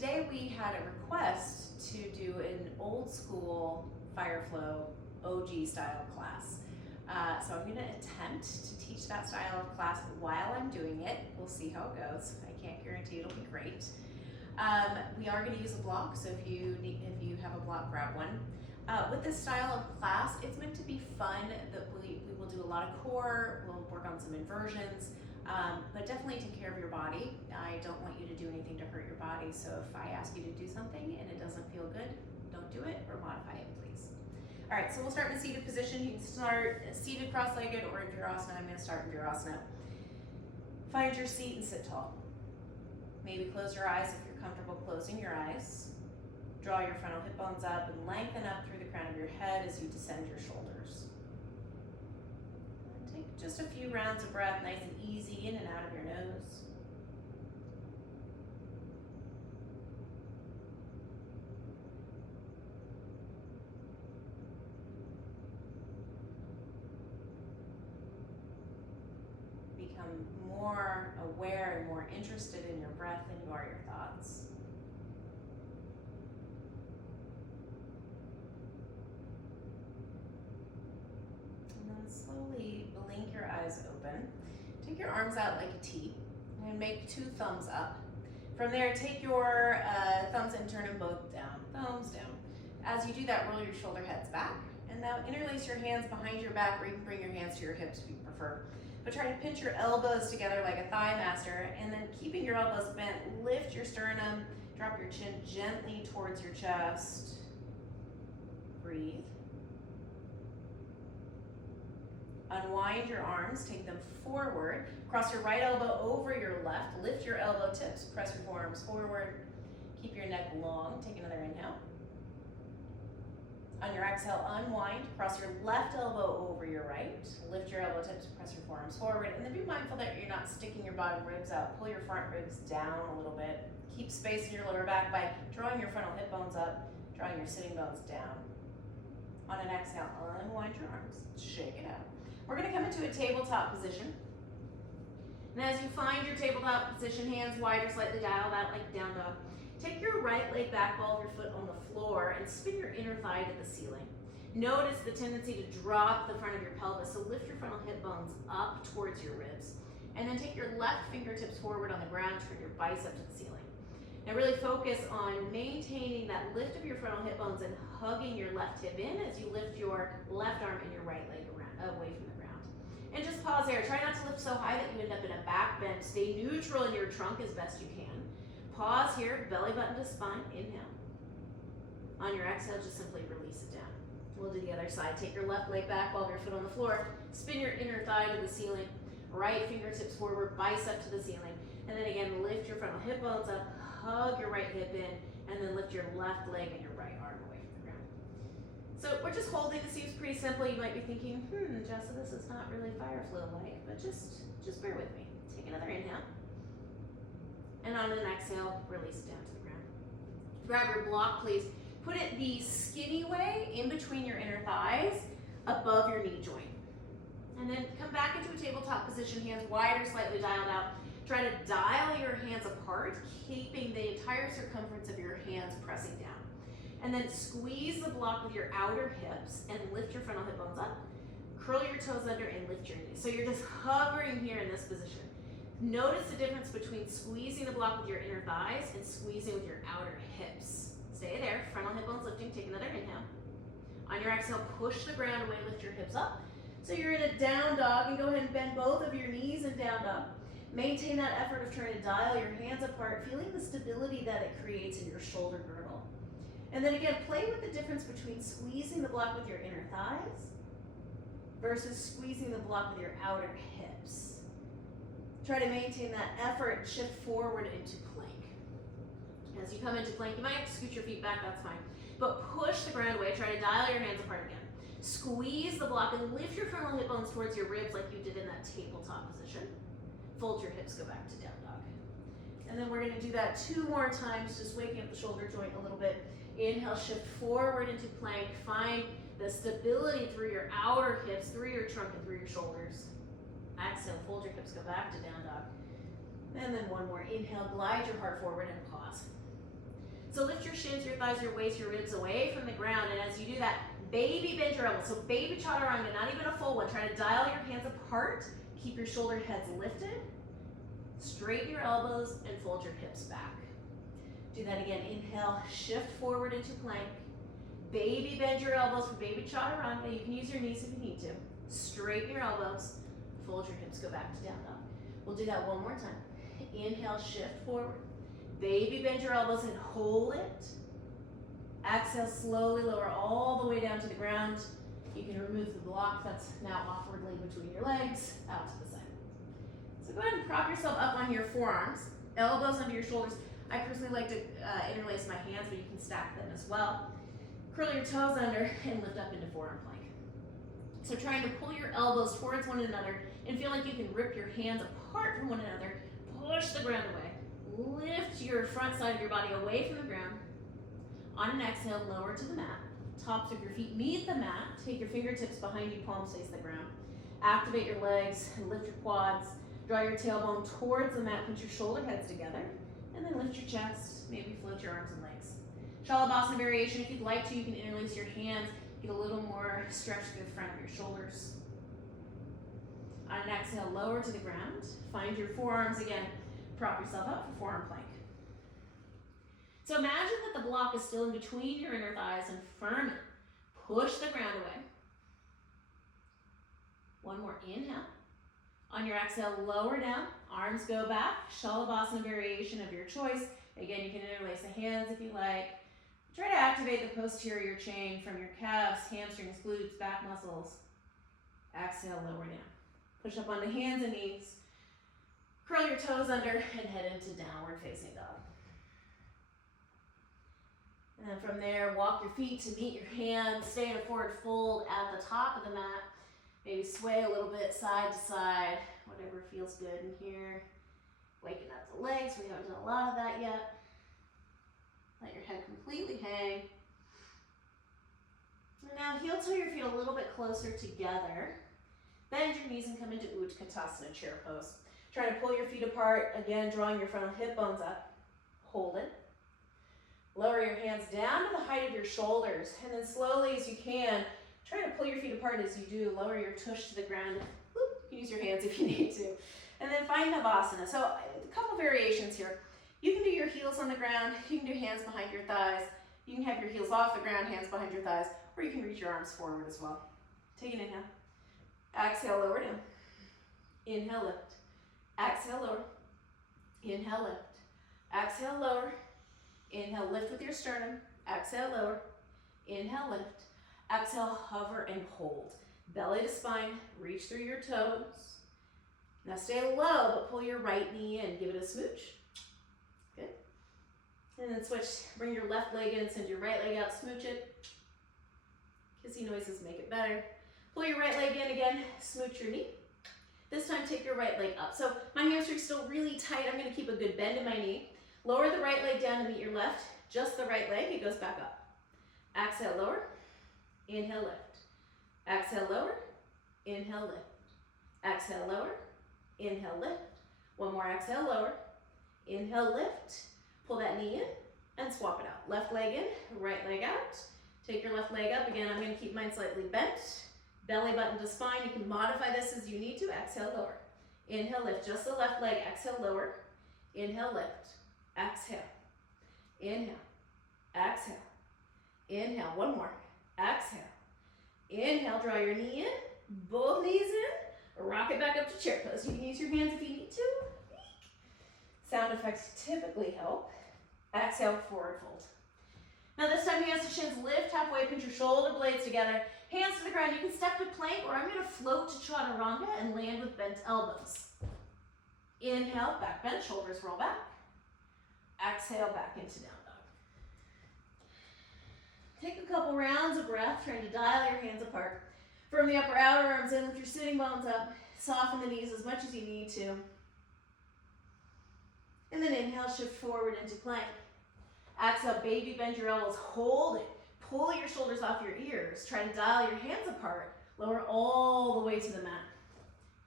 Today we had a request to do an old school FireFlow OG style class. So I'm going to attempt to teach that style of class while I'm doing it. We'll see how it goes. I can't guarantee it'll be great. We are going to use a block, so if you have a block, grab one. With this style of class, it's meant to be fun. We will do a lot of core, we'll work on some inversions, but definitely take care of your body. I don't want you to do anything to hurt your body, so if I ask you to do something and it doesn't feel good, don't do it or modify it, please. All right, so we'll start in a seated position. You can start seated cross-legged or in Virasana. I'm going to start in Virasana. Find your seat and sit tall. Maybe close your eyes if you're comfortable closing your eyes. Draw your frontal hip bones up and lengthen up through the crown of your head as you descend your shoulders. And take just a few rounds of breath, nice and easy, in and out of your nose. Become more aware and more interested in your breath than you are your thoughts. Slowly blink your eyes open. Take your arms out like a T and make 2 thumbs up. From there, take your thumbs and turn them both down, thumbs down. As you do that, roll your shoulder heads back. And now interlace your hands behind your back, or you can bring your hands to your hips if you prefer. But try to pinch your elbows together like a thigh master, and then keeping your elbows bent, lift your sternum, drop your chin gently towards your chest. Breathe. Unwind your arms, take them forward, cross your right elbow over your left, lift your elbow tips, press your forearms forward, keep your neck long, take another inhale. On your exhale, unwind, cross your left elbow over your right, lift your elbow tips, press your forearms forward, and then be mindful that you're not sticking your bottom ribs out. Pull your front ribs down a little bit. Keep space in your lower back by drawing your frontal hip bones up, drawing your sitting bones down. On an exhale, unwind your arms, shake it out. We're going to come into a tabletop position. And as you find your tabletop position, hands wide or slightly dialed out like down dog, take your right leg back, ball of your foot on the floor, and spin your inner thigh to the ceiling. Notice the tendency to drop the front of your pelvis, so lift your frontal hip bones up towards your ribs. And then take your left fingertips forward on the ground, turn your bicep to the ceiling. Now really focus on maintaining that lift of your frontal hip bones and hugging your left hip in as you lift your left arm and your right leg around, away from the ground. And just pause there. Try not to lift so high that you end up in a back bend. Stay neutral in your trunk as best you can. Pause here, belly button to spine, inhale. On your exhale, just simply release it down. We'll do the other side. Take your left leg back, ball of your foot on the floor, spin your inner thigh to the ceiling, right fingertips forward, bicep to the ceiling, and then again, lift your frontal hip bones up, hug your right hip in, and then lift your left leg and your right arm away from the ground. So we're just holding. This seems pretty simple. You might be thinking, Jessa, this is not really FireFlow-like, but just bear with me. Take another inhale. And on an exhale, release it down to the ground. Grab your block, please. Put it the skinny way in between your inner thighs, above your knee joint. And then come back into a tabletop position, hands wide or slightly dialed out. Try to dial your hands apart, keeping the entire circumference of your hands pressing down. And then squeeze the block with your outer hips and lift your frontal hip bones up. Curl your toes under and lift your knees. So you're just hovering here in this position. Notice the difference between squeezing the block with your inner thighs and squeezing with your outer hips. Stay there, frontal hip bones lifting, take another inhale. On your exhale, push the ground away, lift your hips up. So you're in a down dog, and go ahead and bend both of your knees in down dog. Maintain that effort of trying to dial your hands apart, feeling the stability that it creates in your shoulder girdle. And then again, play with the difference between squeezing the block with your inner thighs versus squeezing the block with your outer hips. Try to maintain that effort and shift forward into plank. As you come into plank, you might scoot your feet back, that's fine. But push the ground away, try to dial your hands apart again. Squeeze the block and lift your frontal hip bones towards your ribs like you did in that tabletop position. Fold your hips, go back to down dog. And then we're gonna do that 2 more times, just waking up the shoulder joint a little bit. Inhale, shift forward into plank. Find the stability through your outer hips, through your trunk, and through your shoulders. Exhale, fold your hips, go back to down dog. And then one more. Inhale, glide your heart forward and pause. So lift your shins, your thighs, your waist, your ribs away from the ground. And as you do that, baby bend your elbows. So baby chaturanga, not even a full one. Try to dial your hands apart. Keep your shoulder heads lifted. Straighten your elbows and fold your hips back. Do that again. Inhale, shift forward into plank. Baby bend your elbows for baby chaturanga. You can use your knees if you need to. Straighten your elbows. Fold your hips, go back to down dog. We'll do that one more time. Inhale, shift forward. Baby bend your elbows and hold it. Exhale, slowly lower all the way down to the ground. You can remove the block that's now awkwardly between your legs, out to the side. So go ahead and prop yourself up on your forearms, elbows under your shoulders. I personally like to interlace my hands, but you can stack them as well. Curl your toes under and lift up into forearm plank. So trying to pull your elbows towards one another and feel like you can rip your hands apart from one another. Push the ground away. Lift your front side of your body away from the ground. On an exhale, lower to the mat. Tops of your feet meet the mat. Take your fingertips behind you, palms face the ground. Activate your legs and lift your quads. Draw your tailbone towards the mat. Put your shoulder heads together. And then lift your chest. Maybe float your arms and legs. Shalabhasana variation. If you'd like to, you can interlace your hands. Get a little more stretch through the front of your shoulders. On an exhale, lower to the ground. Find your forearms again. Prop yourself up for forearm plank. So imagine that the block is still in between your inner thighs and firm it. Push the ground away. One more, inhale. On your exhale, lower down, arms go back. Shalabhasana variation of your choice. Again, you can interlace the hands if you like. Try to activate the posterior chain from your calves, hamstrings, glutes, back muscles. Exhale, lower down. Push up onto hands and knees. Curl your toes under and head into downward facing dog. And then from there, walk your feet to meet your hands. Stay in a forward fold at the top of the mat. Maybe sway a little bit side to side, whatever feels good in here. Waking up the legs, we haven't done a lot of that yet. Let your head completely hang. And now heel toe your feet a little bit closer together. Bend your knees and come into Utkatasana, chair pose. Try to pull your feet apart, again, drawing your frontal hip bones up. Hold it. Lower your hands down to the height of your shoulders, and then slowly as you can, try to pull your feet apart as you do. Lower your tush to the ground. Whoop, you can use your hands if you need to. And then find Navasana. So a couple variations here. You can do your heels on the ground. You can do hands behind your thighs. You can have your heels off the ground, hands behind your thighs, or you can reach your arms forward as well. Take an inhale. Exhale, lower down. Inhale, lift. Exhale, lower. Inhale, lift. Exhale, lower. Inhale, lift with your sternum. Exhale, lower. Inhale, lift. Exhale, hover and hold. Belly to spine, reach through your toes. Now stay low, but pull your right knee in. Give it a smooch. Good. And then switch, bring your left leg in, send your right leg out, smooch it. Kissy noises make it better. Pull your right leg in again, smooch your knee. This time take your right leg up. So my hamstring's still really tight. I'm gonna keep a good bend in my knee. Lower the right leg down to meet your left. Just the right leg, it goes back up. Exhale, lower. Inhale, lift. Exhale, lower. Inhale, lift. Exhale, lower. Inhale, lift. One more exhale, lower. Inhale, lift. Pull that knee in and swap it out. Left leg in, right leg out. Take your left leg up. Again, I'm going to keep mine slightly bent. Belly button to spine. You can modify this as you need to. Exhale, lower. Inhale, lift. Just the left leg. Exhale, lower. Inhale, lift. Exhale. Inhale. Exhale. Inhale. One more. Exhale. Inhale. Draw your knee in. Both knees in. Rock it back up to chair pose. You can use your hands if you need to. Sound effects typically help. Exhale, forward fold. Now this time, hands to shins, lift halfway, pinch your shoulder blades together. Hands to the ground. You can step to plank, or I'm going to float to chaturanga and land with bent elbows. Inhale, back bend, shoulders roll back. Exhale, back into down dog. Take a couple rounds of breath, trying to dial your hands apart. From the upper outer arms in, lift your sitting bones up. Soften the knees as much as you need to. And then inhale, shift forward into plank. Exhale, baby bend your elbows, hold it. Pull your shoulders off your ears. Try to dial your hands apart. Lower all the way to the mat.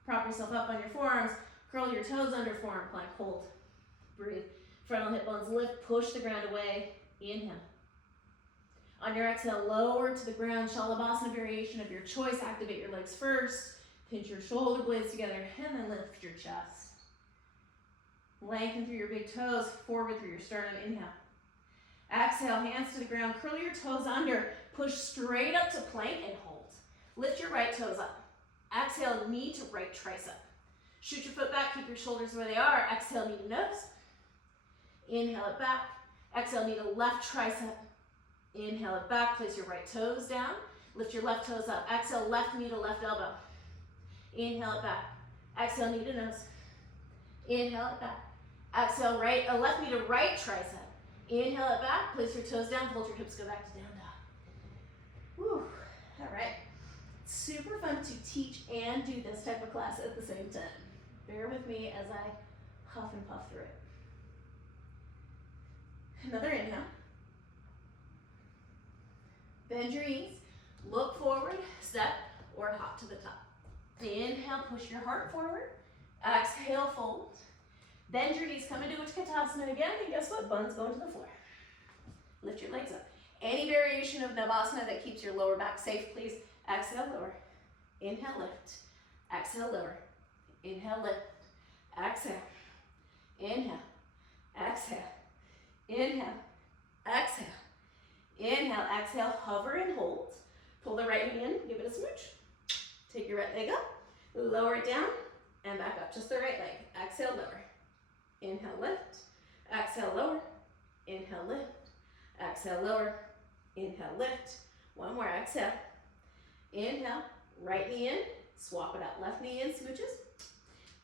Prop yourself up on your forearms. Curl your toes under forearm plank. Hold. Breathe. Frontal hip bones lift. Push the ground away. Inhale. On your exhale, lower to the ground, Shalabhasana variation of your choice. Activate your legs first. Pinch your shoulder blades together and then lift your chest. Lengthen through your big toes, forward through your sternum. Inhale. Exhale, hands to the ground, curl your toes under. Push straight up to plank and hold. Lift your right toes up. Exhale, knee to right tricep. Shoot your foot back, keep your shoulders where they are. Exhale, knee to nose. Inhale it back. Exhale, knee to left tricep. Inhale it back, place your right toes down. Lift your left toes up. Exhale, left knee to left elbow. Inhale it back. Exhale, knee to nose. Inhale it back. Exhale, left knee to right tricep. Inhale it back, place your toes down, hold your hips, go back to down dog. Whew, all right. Super fun to teach and do this type of class at the same time. Bear with me as I huff and puff through it. Another inhale. Bend your knees, look forward, step, or hop to the top. Inhale, push your heart forward. Exhale, fold. Bend your knees, come into Utkatasana again, and guess what? Buns going to the floor. Lift your legs up. Any variation of Navasana that keeps your lower back safe, please. Exhale, lower. Inhale, lift. Exhale, lower. Inhale, lift. Exhale. Inhale. Exhale. Inhale. Exhale. Inhale, exhale, hover and hold. Pull the right knee in, give it a smooch. Take your right leg up, lower it down, and back up. Just the right leg. Exhale, lower. Inhale, lift. Exhale, lower. Inhale, lift. Exhale, lower. Inhale, lift. One more, exhale. Inhale, right knee in, swap it out. Left knee in, smooches.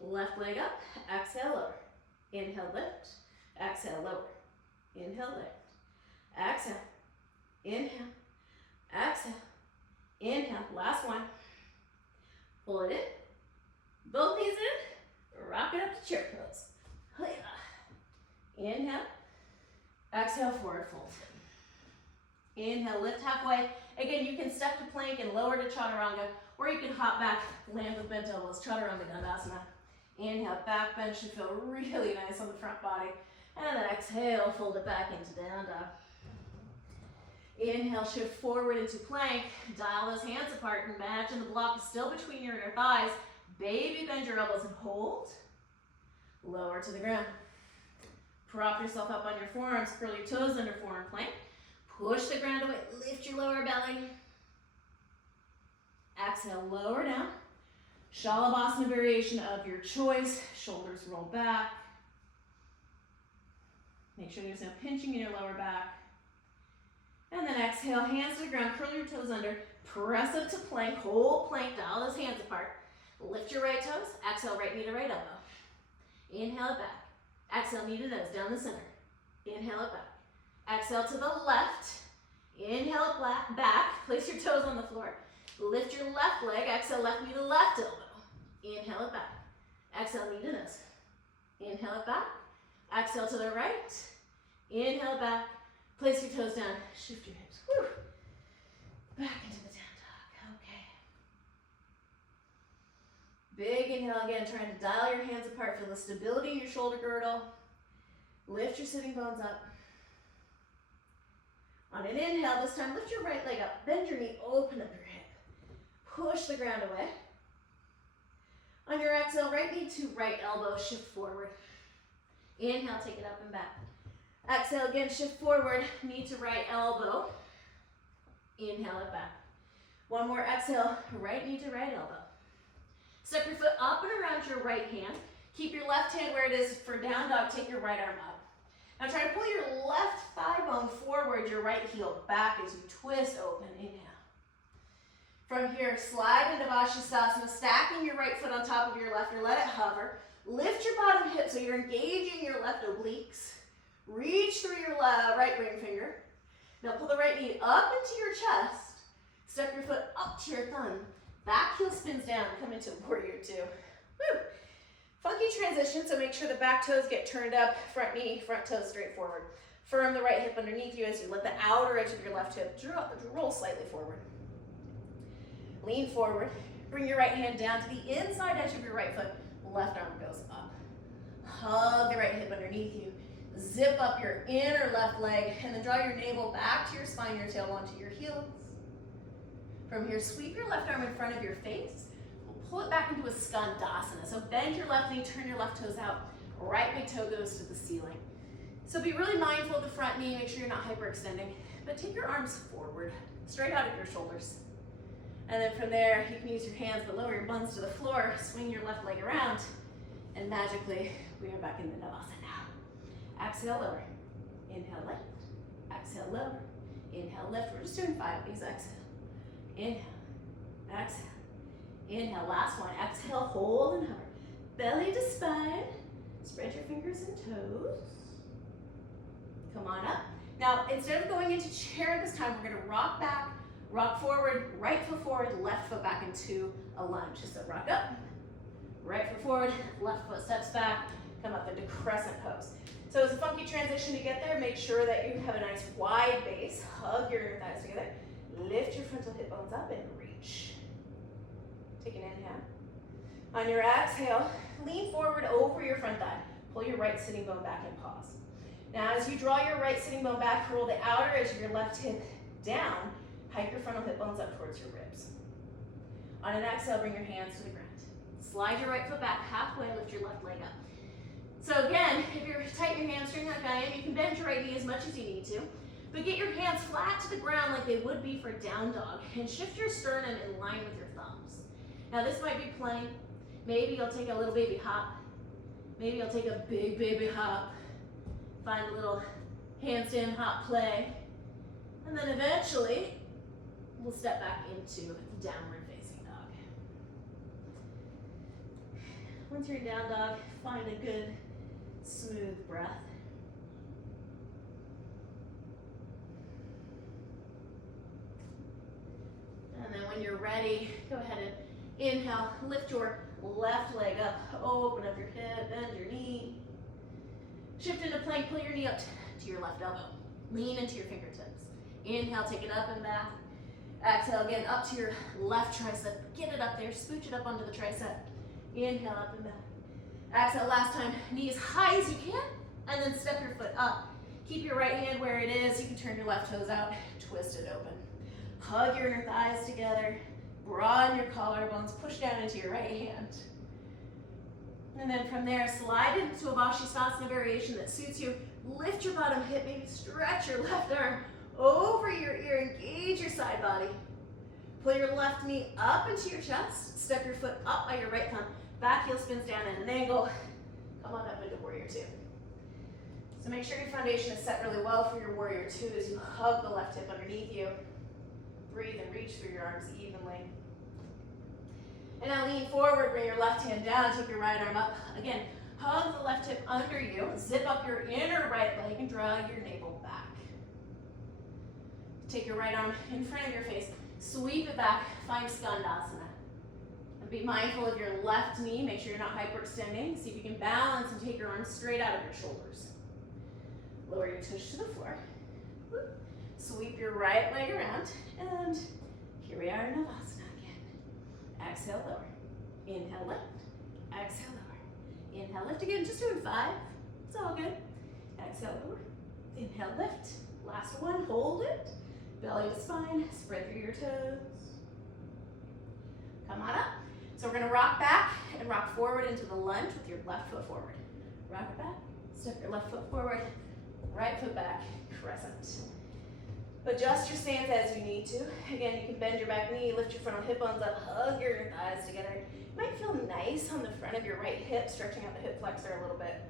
Left leg up, exhale, lower. Inhale, lift. Exhale, lower. Inhale, lift. Exhale. Inhale. Exhale. Inhale. Last one. Pull it in. Both knees in. Rock it up to chair pose. Inhale. Exhale, forward fold. Inhale, lift halfway. Again, you can step to plank and lower to chaturanga, or you can hop back, land with bent elbows, chaturanga dandasana. Inhale, back bend should feel really nice on the front body. And then exhale, fold it back into down dog. Inhale, shift forward into plank. Dial those hands apart. Imagine the block is still between your inner thighs. Baby bend your elbows and hold. Lower to the ground. Prop yourself up on your forearms. Curl your toes under forearm plank. Push the ground away. Lift your lower belly. Exhale, lower down. Shalabhasana variation of your choice. Shoulders roll back. Make sure there's no pinching in your lower back. And then exhale, hands to the ground, curl your toes under, press up to plank, hold plank, dial those hands apart. Lift your right toes, exhale, right knee to right elbow. Inhale it back. Exhale, knee to nose, down the center. Inhale it back. Exhale to the left. Inhale it back, place your toes on the floor. Lift your left leg, exhale, left knee to left elbow. Inhale it back. Exhale, knee to nose. Inhale it back. Exhale to the right. Inhale it back. Place your toes down, shift your hips. Whew. Back into the down dog. Okay. Big inhale again, trying to dial your hands apart. Feel the stability in your shoulder girdle. Lift your sitting bones up. On an inhale, this time lift your right leg up. Bend your knee, open up your hip. Push the ground away. On your exhale, right knee to right elbow, shift forward. Inhale, take it up and back. Exhale again, shift forward, knee to right elbow. Inhale it back. One more exhale, right knee to right elbow. Step your foot up and around your right hand. Keep your left hand where it is for down dog, take your right arm up. Now try to pull your left thigh bone forward, your right heel back as you twist open. Inhale. From here, slide into Vashisthasana, stacking your right foot on top of your left, or let it hover. Lift your bottom hip so you're engaging your left obliques. Reach through your right ring finger. Now pull the right knee up into your chest. Step your foot up to your thumb. Back heel spins down, come into warrior two. Woo! Funky transition, so make sure the back toes get turned up, front knee, front toes straight forward. Firm the right hip underneath you as you let the outer edge of your left hip roll slightly forward. Lean forward. Bring your right hand down to the inside edge of your right foot. Left arm goes up. Hug the right hip underneath you. Zip up your inner left leg and then draw your navel back to your spine, your tailbone to your heels. From here, sweep your left arm in front of your face. Pull it back into a skandasana. So bend your left knee, turn your left toes out. Right big toe goes to the ceiling. So be really mindful of the front knee, make sure you're not hyperextending. But take your arms forward, straight out of your shoulders. And then from there, you can use your hands, but lower your buns to the floor, swing your left leg around, and magically, we are back in the Navasana. Exhale, lower. Inhale, lift. Exhale, lower. Inhale, lift. We're just doing 5 of these. Exhale. Inhale. Exhale. Inhale. Last one. Exhale, hold and hover. Belly to spine. Spread your fingers and toes. Come on up. Now, instead of going into chair this time, we're going to rock back, rock forward, right foot forward, left foot back into a lunge. So rock up, right foot forward, left foot steps back, come up into crescent pose. So it's a funky transition to get there. Make sure that you have a nice wide base. Hug your inner thighs together. Lift your frontal hip bones up and reach. Take an inhale. On your exhale, lean forward over your front thigh. Pull your right sitting bone back and pause. Now as you draw your right sitting bone back, roll the outer edge of your left hip down. Hike your frontal hip bones up towards your ribs. On an exhale, bring your hands to the ground. Slide your right foot back halfway, lift your left leg up. So again, if you're tight in your hamstring like I am, you can bend your right knee as much as you need to, but get your hands flat to the ground like they would be for down dog, and shift your sternum in line with your thumbs. Now this might be plenty. Maybe you'll take a little baby hop. Maybe you'll take a big baby hop. Find a little handstand hop play. And then eventually, we'll step back into downward facing dog. Once you're in down dog, find a good smooth breath. And then when you're ready, go ahead and inhale, lift your left leg up, open up your hip, bend your knee. Shift into plank, pull your knee up to your left elbow. Lean into your fingertips. Inhale, take it up and back. Exhale again, up to your left tricep. Get it up there, scooch it up onto the tricep. Inhale, up and back. Exhale, last time, knee as high as you can, and then step your foot up. Keep your right hand where it is. You can turn your left toes out, twist it open. Hug your inner thighs together. Broaden your collarbones, push down into your right hand. And then from there, slide into a Vashisthasana variation that suits you. Lift your bottom hip, maybe stretch your left arm over your ear, engage your side body. Pull your left knee up into your chest, step your foot up by your right thumb, back heel spins down at an angle. Come on up into Warrior Two. So make sure your foundation is set really well for your Warrior Two as you hug the left hip underneath you. Breathe and reach through your arms evenly. And now lean forward, bring your left hand down, take your right arm up. Again, hug the left hip under you, zip up your inner right leg and draw your navel back. Take your right arm in front of your face, sweep it back, find Skandasana. And be mindful of your left knee, make sure you're not hyperextending. See if you can balance and take your arms straight out of your shoulders. Lower your tush to the floor. Sweep your right leg around, and here we are in Navasana again. Exhale, lower. Inhale, lift. Exhale, lower. Inhale, lift again. Just doing 5. It's all good. Exhale, lower. Inhale, lift. Last one, hold it. Belly to spine, spread through your toes. Come on up. So we're gonna rock back and rock forward into the lunge with your left foot forward. Rock it back, step your left foot forward, right foot back, crescent. Adjust your stance as you need to. Again, you can bend your back knee, lift your frontal hip bones up, hug your inner thighs together. You might feel nice on the front of your right hip, stretching out the hip flexor a little bit.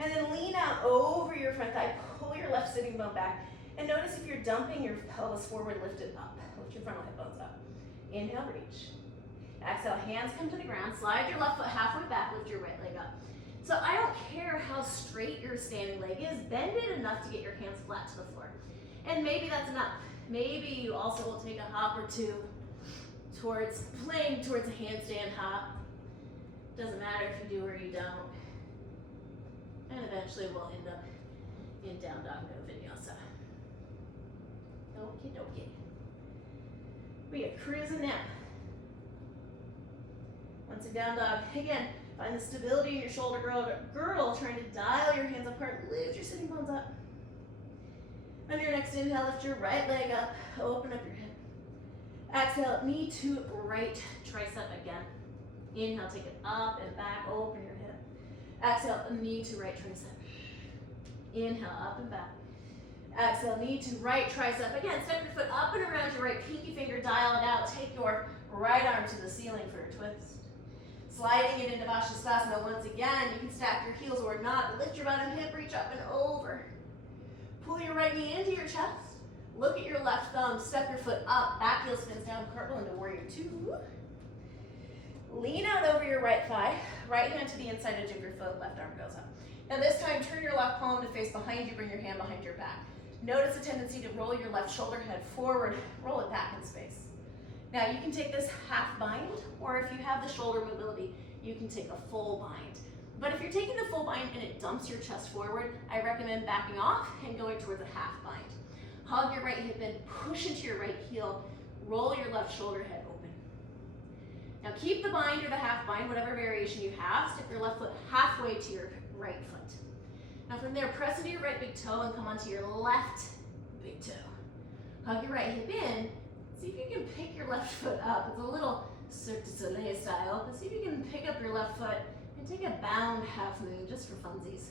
And then lean out over your front thigh, pull your left sitting bone back, and notice if you're dumping your pelvis forward, lift it up. Lift your frontal hip bones up. Inhale, reach. Exhale, hands come to the ground, slide your left foot halfway back, lift your right leg up. So I don't care how straight your standing leg is, bend it enough to get your hands flat to the floor. And maybe that's enough. Maybe you also will take a hop or two towards playing towards a handstand hop. Doesn't matter if you do or you don't. And eventually we'll end up in down dog no vinyasa. Okie dokie. We are cruising now. Once in down dog, again, find the stability in your shoulder girdle, trying to dial your hands up apart, lift your sitting bones up. On your next inhale, lift your right leg up, open up your hip. Exhale, knee to right tricep again. Inhale, take it up and back, open your hip. Exhale, knee to right tricep. Inhale, up and back. Exhale, knee to right tricep. Again, step your foot up and around your right pinky finger, dial it out. Take your right arm to the ceiling for a twist. Sliding it into Vashisthasana once again. You can stack your heels or not. Lift your bottom hip, reach up and over. Pull your right knee into your chest. Look at your left thumb. Step your foot up. Back heel spins down. Cartwheel into warrior two. Lean out over your right thigh. Right hand to the inside edge of your foot. Left arm goes up. Now this time, turn your left palm to face behind you. Bring your hand behind your back. Notice the tendency to roll your left shoulder head forward. Roll it back in space. Now you can take this half bind, or if you have the shoulder mobility, you can take a full bind. But if you're taking the full bind and it dumps your chest forward, I recommend backing off and going towards a half bind. Hug your right hip in, push into your right heel, roll your left shoulder head open. Now keep the bind or the half bind, whatever variation you have. Step your left foot halfway to your right foot. Now from there, press into your right big toe and come onto your left big toe. Hug your right hip in. See if you can pick your left foot up. It's a little Cirque du Soleil style, but see if you can pick up your left foot and take a bound half moon just for funsies.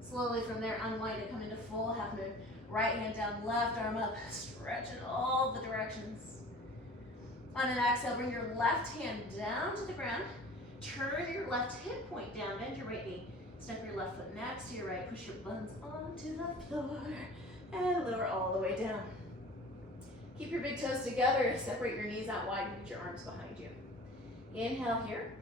Slowly from there, unwind and come into full half moon. Right hand down, left arm up, stretch in all the directions. On an exhale, bring your left hand down to the ground. Turn your left hip point down, bend your right knee. Step your left foot next to your right, push your buns onto the floor, and lower all the way down. Keep your big toes together, separate your knees out wide, reach your arms behind you. Inhale here.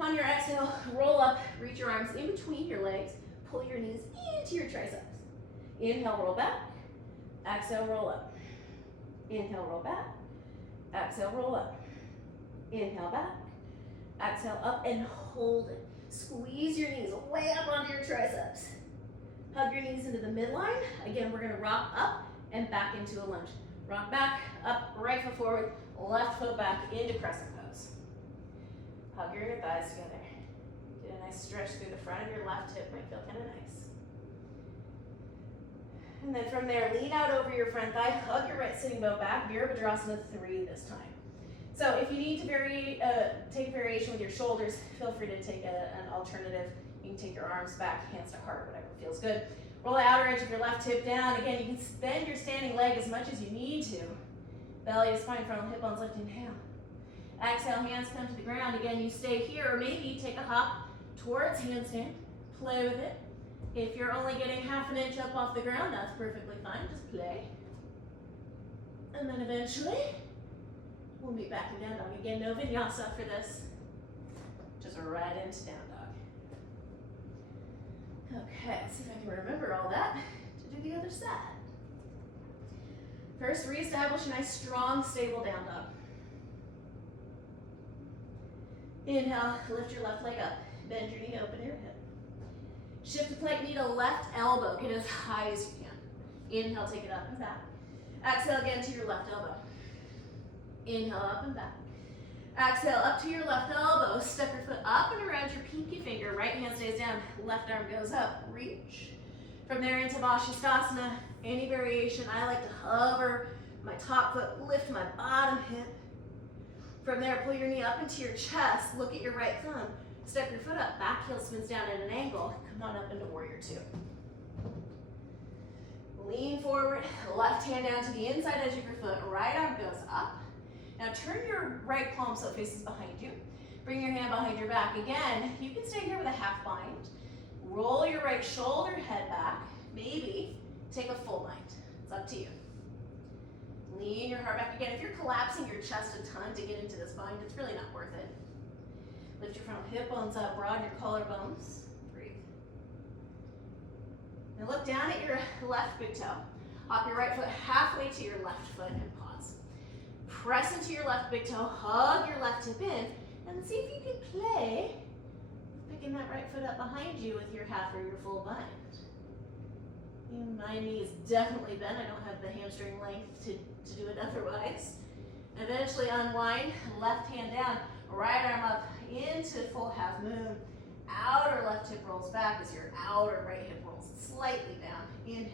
On your exhale, roll up, reach your arms in between your legs, pull your knees into your triceps. Inhale, roll back. Exhale, roll up. Inhale, roll back. Exhale, roll up. Inhale, back. Exhale, up and hold it. Squeeze your knees way up onto your triceps. Hug your knees into the midline. Again, we're gonna rock up and back into a lunge. Rock back, up, right foot forward, left foot back into crescent pose. Hug your inner thighs together. Get a nice stretch through the front of your left hip, might feel kind of nice. And then from there, lean out over your front thigh, hug your right sitting bone back, Virabhadrasana 3 this time. So if you need to take variation with your shoulders, feel free to take an alternative. You can take your arms back, hands to heart, whatever feels good. Roll the outer edge of your left hip down. Again, you can bend your standing leg as much as you need to. Belly to spine, frontal hip bones lift, inhale. Exhale, hands come to the ground. Again, you stay here, or maybe take a hop towards handstand. Play with it. If you're only getting half an inch up off the ground, that's perfectly fine. Just play. And then eventually, we'll meet back in down dog. Again, no vinyasa for this. Just right into down dog. Okay, let's see if I can remember all that to do the other side. First, reestablish a nice, strong, stable down dog. Inhale, lift your left leg up. Bend your knee, open your hip. Shift the plank knee to left elbow. Get as high as you can. Inhale, take it up and back. Exhale again to your left elbow. Inhale, up and back. Exhale, up to your left elbow. Step your foot up and around your pinky finger. Right hand stays down, left arm goes up. Reach. From there into Vashisthasana, any variation. I like to hover my top foot, lift my bottom hip. From there, pull your knee up into your chest. Look at your right thumb. Step your foot up, back heel spins down at an angle. Come on up into warrior two. Lean forward, left hand down to the inside edge of your foot. Right arm goes up. Now turn your right palm so it faces behind you. Bring your hand behind your back. Again, you can stay here with a half bind. Roll your right shoulder head back. Maybe take a full bind. It's up to you. Lean your heart back again. If you're collapsing your chest a ton to get into this bind, it's really not worth it. Lift your frontal hip bones up, broaden your collarbones. Breathe. Now look down at your left big toe. Hop your right foot halfway to your left foot and pause. Press into your left big toe, hug your left hip in, and see if you can play picking that right foot up behind you with your half or your full bind. My knee is definitely bent. I don't have the hamstring length to do it otherwise. Eventually unwind, left hand down, right arm up into full half moon. outer left hip rolls back as your outer right hip rolls slightly down. Inhale.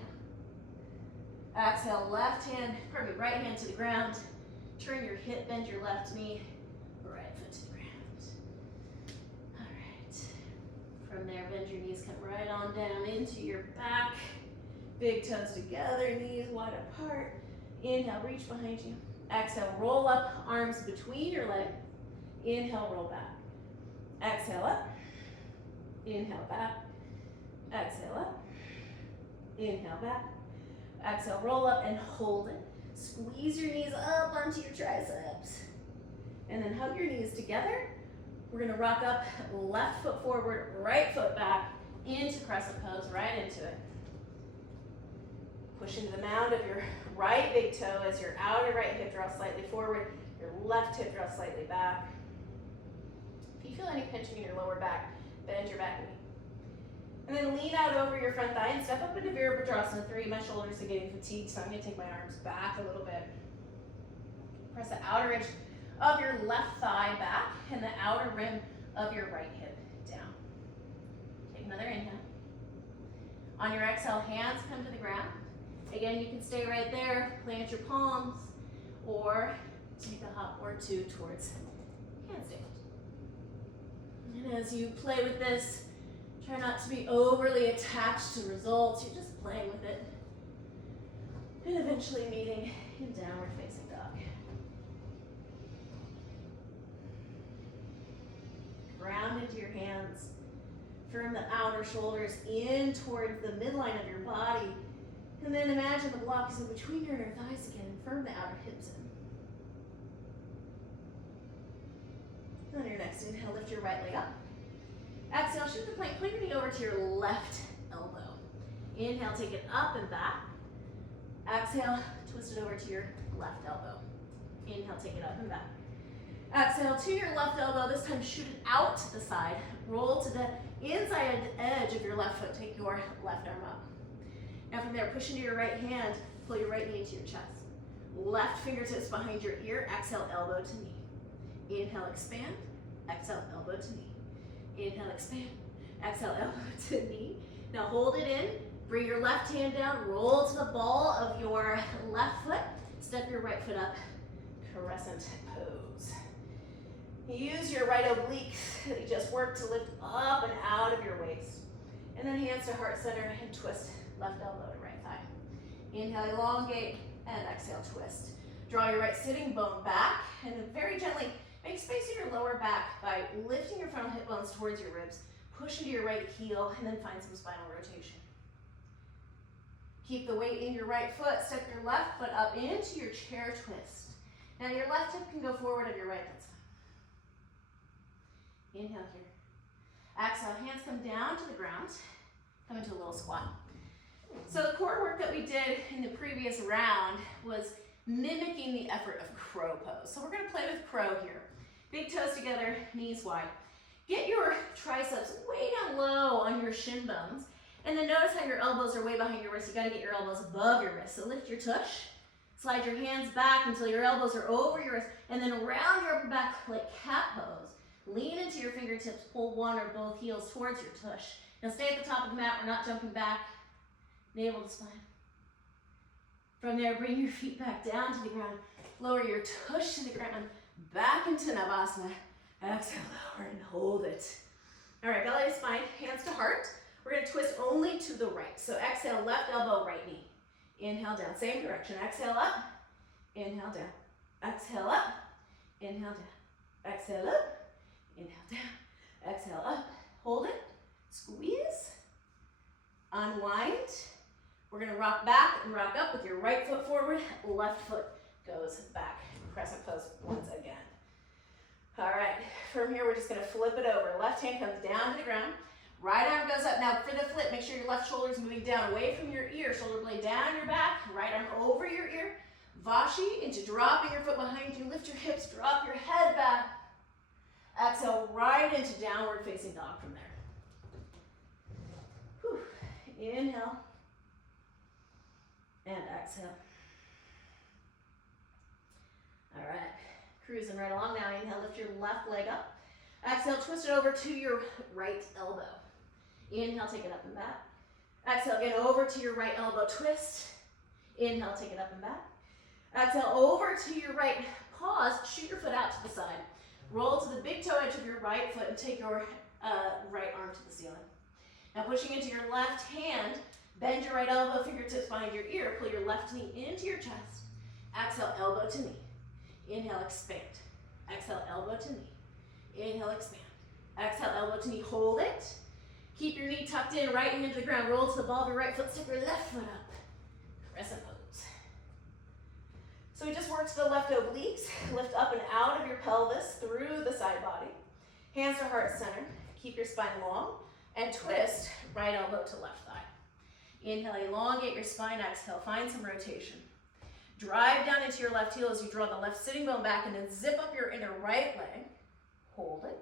Exhale, right hand to the ground. Turn your hip, bend your left knee, right foot to the ground. All right. From there, bend your knees, come right on down into your back. Big toes together, knees wide apart. Inhale, reach behind you. Exhale, roll up, arms between your legs. Inhale, roll back. Exhale up. Inhale, back. Exhale up. Inhale, back. Exhale, roll up and hold it. Squeeze your knees up onto your triceps. And then hug your knees together. We're gonna rock up, left foot forward, right foot back, into crescent pose, right into it. Push into the mound of your right big toe as your outer right hip draws slightly forward, your left hip draws slightly back. If you feel any pinching in your lower back, bend your back knee. And then lean out over your front thigh and step up into Virabhadrasana 3. My shoulders are getting fatigued, so I'm gonna take my arms back a little bit. Press the outer edge of your left thigh back and the outer rim of your right hip down. Take another inhale. On your exhale, hands come to the ground. Again, you can stay right there, plant your palms, or take a hop or two towards handstand. And as you play with this, try not to be overly attached to results. You're just playing with it. And eventually meeting in downward facing dog. Ground into your hands. Firm the outer shoulders in towards the midline of your body. And then imagine the block is in between your inner thighs again. And firm the outer hips in. On your next inhale, lift your right leg up. Exhale, shift the plank, point your knee over to your left elbow. Inhale, take it up and back. Exhale, twist it over to your left elbow. Inhale, take it up and back. Exhale to your left elbow, this time shoot it out to the side. Roll to the inside edge of your left foot, take your left arm up. Now from there, push into your right hand, pull your right knee into your chest. Left fingertips behind your ear, exhale, elbow to knee. Inhale, expand, exhale, elbow to knee. Inhale, expand, exhale, elbow to knee. Now hold it in, bring your left hand down, roll to the ball of your left foot, step your right foot up, crescent pose. Use your right oblique that you just worked to lift up and out of your waist. And then hands to heart center and twist left elbow to right thigh. Inhale, elongate, and exhale, twist. Draw your right sitting bone back, and then very gently make space in your lower back by lifting your frontal hip bones towards your ribs. Push into your right heel, and then find some spinal rotation. Keep the weight in your right foot. Step your left foot up into your chair twist. Now your left hip can go forward of your right, that's fine. Inhale here. Exhale, hands come down to the ground. Come into a little squat. So the core work that we did in the previous round was mimicking the effort of crow pose. So we're gonna play with crow here. Big toes together, knees wide. Get your triceps way down low on your shin bones. And then notice how your elbows are way behind your wrists. You gotta get your elbows above your wrists. So lift your tush. Slide your hands back until your elbows are over your wrists. And then round your upper back like cat pose. Lean into your fingertips, pull one or both heels towards your tush. Now stay at the top of the mat, we're not jumping back. Navel to spine. From there, bring your feet back down to the ground. Lower your tush to the ground, back into Navasana. Exhale, lower and hold it. All right, belly to spine, hands to heart. We're gonna twist only to the right. So exhale, left elbow, right knee. Inhale down, same direction. Exhale up, inhale down. Exhale up, inhale down. Exhale up, inhale down. Exhale up, hold it, squeeze, unwind. We're gonna rock back and rock up with your right foot forward, left foot goes back. Crescent pose once again. All right, from here we're just gonna flip it over. Left hand comes down to the ground, right arm goes up. Now for the flip, make sure your left shoulder is moving down away from your ear. Shoulder blade down your back, right arm over your ear. Vashi into dropping your foot behind you. Lift your hips, drop your head back. Exhale right into downward facing dog from there. Whew. Inhale. And exhale. All right, cruising right along now. Inhale, lift your left leg up. Exhale, twist it over to your right elbow. Inhale, take it up and back. Exhale, again, over to your right elbow, twist. Inhale, take it up and back. Exhale, over to your right, pause, shoot your foot out to the side. Roll to the big toe edge of your right foot and take your right arm to the ceiling. Now pushing into your left hand, bend your right elbow, fingertips behind your ear, pull your left knee into your chest. Exhale, elbow to knee. Inhale, expand. Exhale, elbow to knee. Inhale, expand. Exhale, elbow to knee, hold it. Keep your knee tucked in, right knee into the ground. Roll to the ball of your right foot, step your left foot up. Crescent pose. So we just worked the left obliques. Lift up and out of your pelvis through the side body. Hands to heart center. Keep your spine long. And twist right elbow to left thigh. Inhale, elongate your spine. Exhale, find some rotation. Drive down into your left heel as you draw the left sitting bone back and then zip up your inner right leg. Hold it.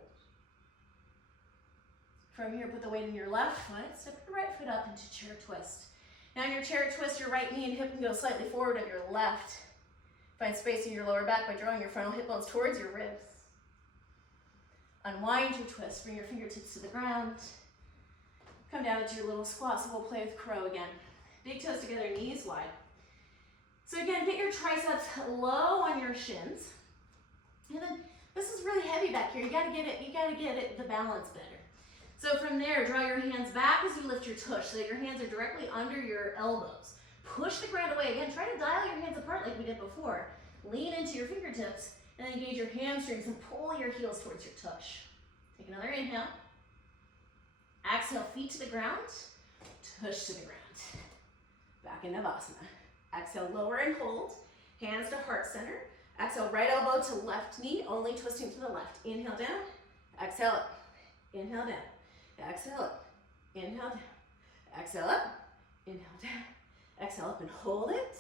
From here, put the weight in your left foot. Step your right foot up into chair twist. Now in your chair twist, your right knee and hip can go slightly forward of your left. Find space in your lower back by drawing your frontal hip bones towards your ribs. Unwind your twist. Bring your fingertips to the ground. Come down into your little squat, so we'll play with crow again. Big toes together, knees wide. So again, get your triceps low on your shins. And then this is really heavy back here. You gotta get it the balance better. So from there, draw your hands back as you lift your tush so that your hands are directly under your elbows. Push the ground away. Again, try to dial your hands apart like we did before. Lean into your fingertips and then engage your hamstrings and pull your heels towards your tush. Take another inhale. Exhale, feet to the ground, tush to the ground. Back in Navasana. Exhale, lower and hold. Hands to heart center. Exhale, right elbow to left knee, only twisting to the left. Inhale down, exhale up. Inhale down, exhale up. Inhale down, exhale up. Inhale down, exhale up and hold it.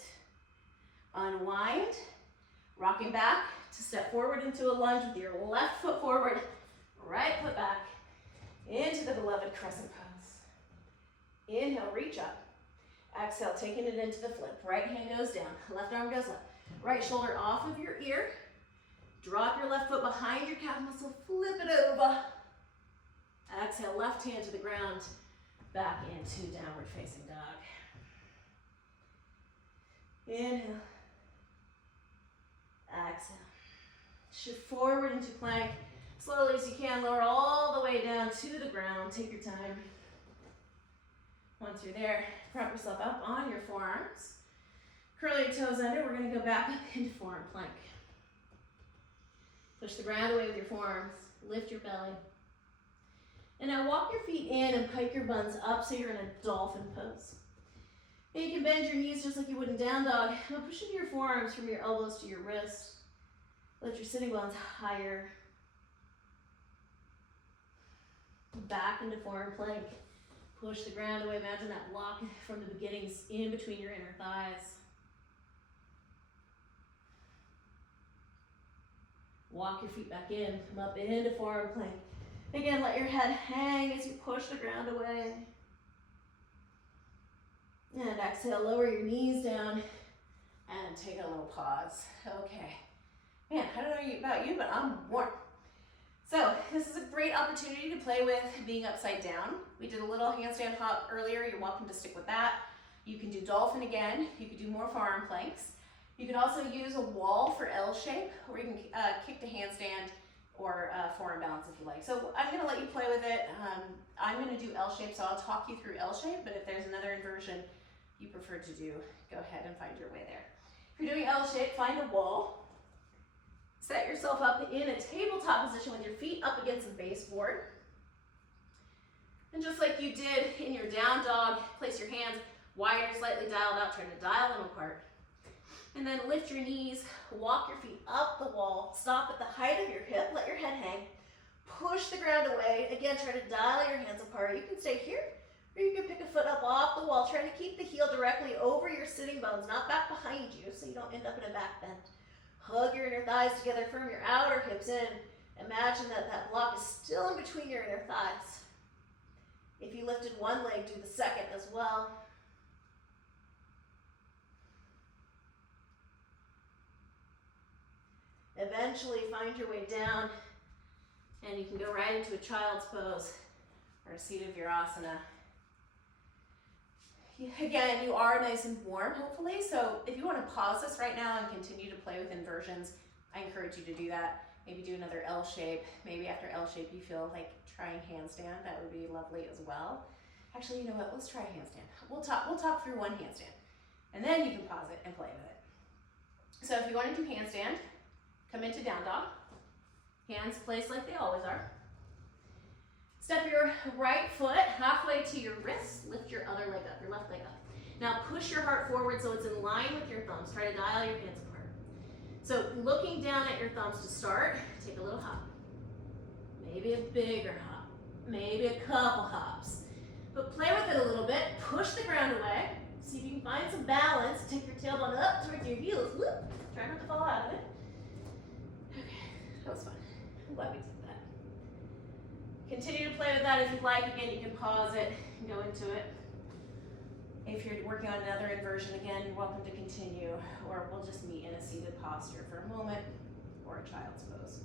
Unwind. Rocking back to step forward into a lunge with your left foot forward, right foot back. Into the beloved crescent pose. Inhale, reach up. Exhale, taking it into the flip. Right hand goes down, left arm goes up. Right shoulder off of your ear. Drop your left foot behind your calf muscle, flip it over. Exhale, left hand to the ground, back into downward facing dog. Inhale. Exhale. Shift forward into plank. Slowly as you can, lower all the way down to the ground. Take your time. Once you're there, prop yourself up on your forearms. Curl your toes under. We're going to go back up into forearm plank. Push the ground away with your forearms. Lift your belly. And now walk your feet in and pike your buns up so you're in a dolphin pose. And you can bend your knees just like you would in down dog. Now push into your forearms from your elbows to your wrists. Lift your sitting bones higher. Back into forearm plank. Push the ground away. Imagine that block from the beginnings in between your inner thighs. Walk your feet back in. Come up into forearm plank. Again, let your head hang as you push the ground away. And exhale, lower your knees down and take a little pause. Okay. Man, I don't know about you, but I'm warm. So this is a great opportunity to play with being upside down. We did a little handstand hop earlier. You're welcome to stick with that. You can do dolphin again. You could do more forearm planks. You could also use a wall for L shape, or you can kick to handstand or forearm balance if you like. So I'm gonna let you play with it. I'm gonna do L shape, so I'll talk you through L shape, but if there's another inversion you prefer to do, go ahead and find your way there. If you're doing L shape, find a wall. Set yourself up in a tabletop position with your feet up against the baseboard. And just like you did in your down dog, place your hands wider, slightly dialed out, trying to dial them apart. And then lift your knees, walk your feet up the wall, stop at the height of your hip, let your head hang, push the ground away. Again, try to dial your hands apart. You can stay here, or you can pick a foot up off the wall, trying to keep the heel directly over your sitting bones, not back behind you, so you don't end up in a back bend. Hug your inner thighs together, firm your outer hips in. Imagine that that block is still in between your inner thighs. If you lifted one leg, do the second as well. Eventually find your way down And you can go right into a child's pose or a seated virasana. Again, you are nice and warm, hopefully, so if you want to pause this right now and continue to play with inversions, I encourage you to do that. Maybe do another L shape. Maybe after L shape you feel like trying handstand. That would be lovely as well. Actually, you know what? Let's try a handstand. We'll talk through one handstand, and then you can pause it and play with it. So if you want to do handstand, come into down dog. Hands placed like they always are. Step your right foot halfway to your wrist. Lift your other leg up, your left leg up. Now push your heart forward so it's in line with your thumbs. Try to dial your hands apart. So looking down at your thumbs to start, take a little hop. Maybe a bigger hop. Maybe a couple hops. But play with it a little bit. Push the ground away. See if you can find some balance. Take your tailbone up towards your heels. Whoop. Try not to fall out of it. Okay, that was fun. I'm glad we did that. Continue to play with that if you'd like. Again, you can pause it and go into it. If you're working on another inversion, again, you're welcome to continue, or we'll just meet in a seated posture for a moment, or a child's pose.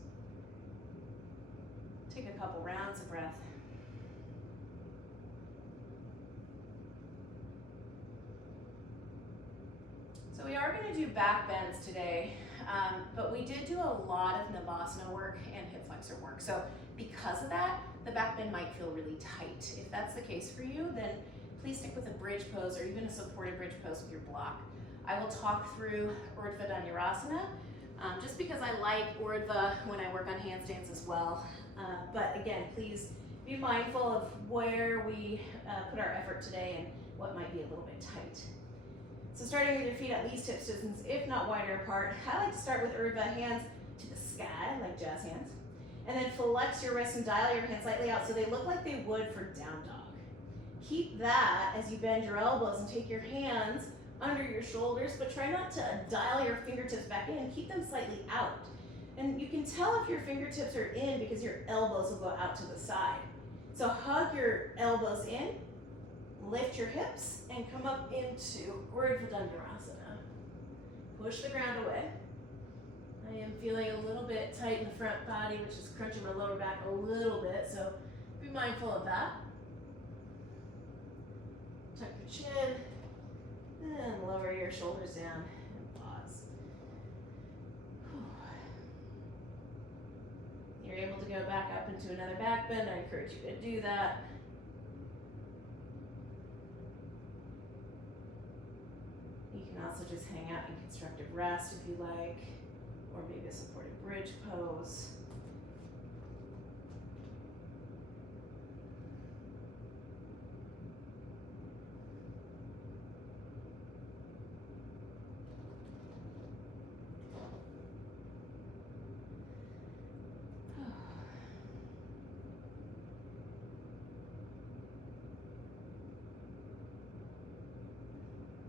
Take a couple rounds of breath. So we are going to do back bends today, but we did do a lot of Navasana work and hip flexor work. So because of that, the back bend might feel really tight. If that's the case for you, then please stick with a bridge pose or even a supported bridge pose with your block. I will talk through Urdhva Dhanurasana, just because I like Urdhva when I work on handstands as well. But again, please be mindful of where we put our effort today and what might be a little bit tight. So starting with your feet at least hip distance, if not wider apart. I like to start with Urdhva, hands to the sky, like jazz hands. And then flex your wrists and dial your hands slightly out so they look like they would for down dog. Keep that as you bend your elbows and take your hands under your shoulders, but try not to dial your fingertips back in. Keep them slightly out. And you can tell if your fingertips are in because your elbows will go out to the side. So hug your elbows in, lift your hips, and come up into Urdhva Dhanurasana. Push the ground away. I am feeling a little bit tight in the front body, which is crunching my lower back a little bit, so be mindful of that. Tuck your chin, and lower your shoulders down, and pause. You're able to go back up into another back bend. I encourage you to do that. You can also just hang out in constructive rest if you like, or maybe a supported bridge pose.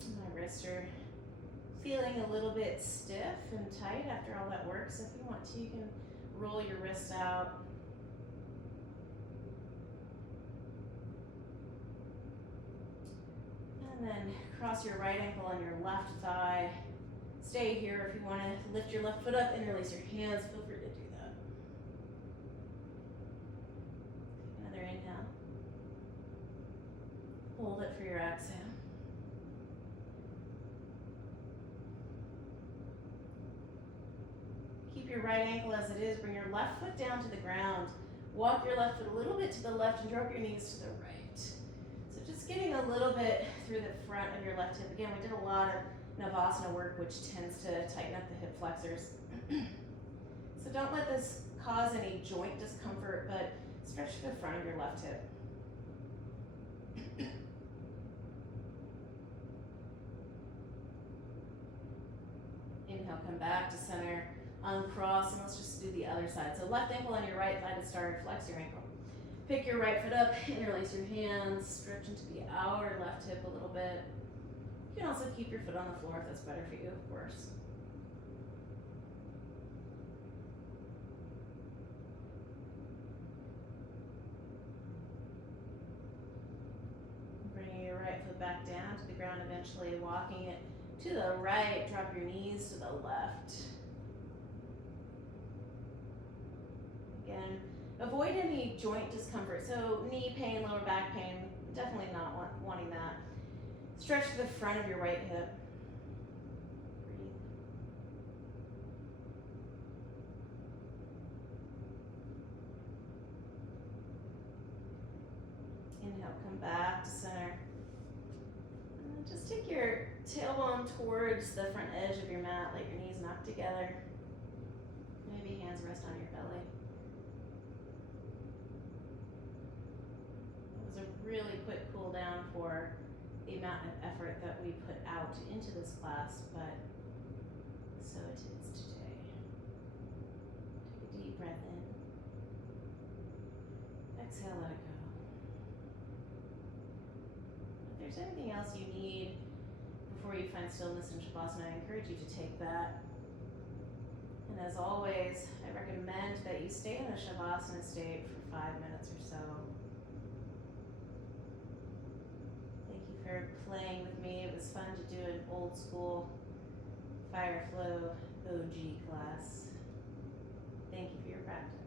My wrists are feeling a little bit stiff and tight after all that work, so if you want to, you can roll your wrists out. And then cross your right ankle on your left thigh. Stay here. If you want to lift your left foot up and release your hands, feel free to do that. Another inhale. Hold it for your exhale. Keep your right ankle as it is. Bring your left foot down to the ground. Walk your left foot a little bit to the left and drop your knees to the right. So just getting a little bit through the front of your left hip. Again, we did a lot of Navasana work, which tends to tighten up the hip flexors. So don't let this cause any joint discomfort, but stretch the front of your left hip. Inhale, come back to center. Uncross, and let's just do the other side. So left ankle on your right thigh to start, flex your ankle. Pick your right foot up, interlace your hands, stretch into the outer left hip a little bit. You can also keep your foot on the floor if that's better for you, of course. Bringing your right foot back down to the ground, eventually walking it to the right. Drop your knees to the left. Again, Avoid any joint discomfort, so knee pain, lower back pain, definitely not wanting that. Stretch the front of your right hip. Breathe. Inhale, come back to center. And then just take your tailbone towards the front edge of your mat, let your knees knock together. Maybe hands rest on your belly. It was a really quick cool down for the amount of effort that we put out into this class, but so it is today. Take a deep breath in. Exhale, let it go. If there's anything else you need before you find stillness in Shavasana, I encourage you to take that. And as always, I recommend that you stay in a Shavasana state for 5 minutes or so. Thank you for playing with me. It was fun to do an old school Fire Flow OG class. Thank you for your practice.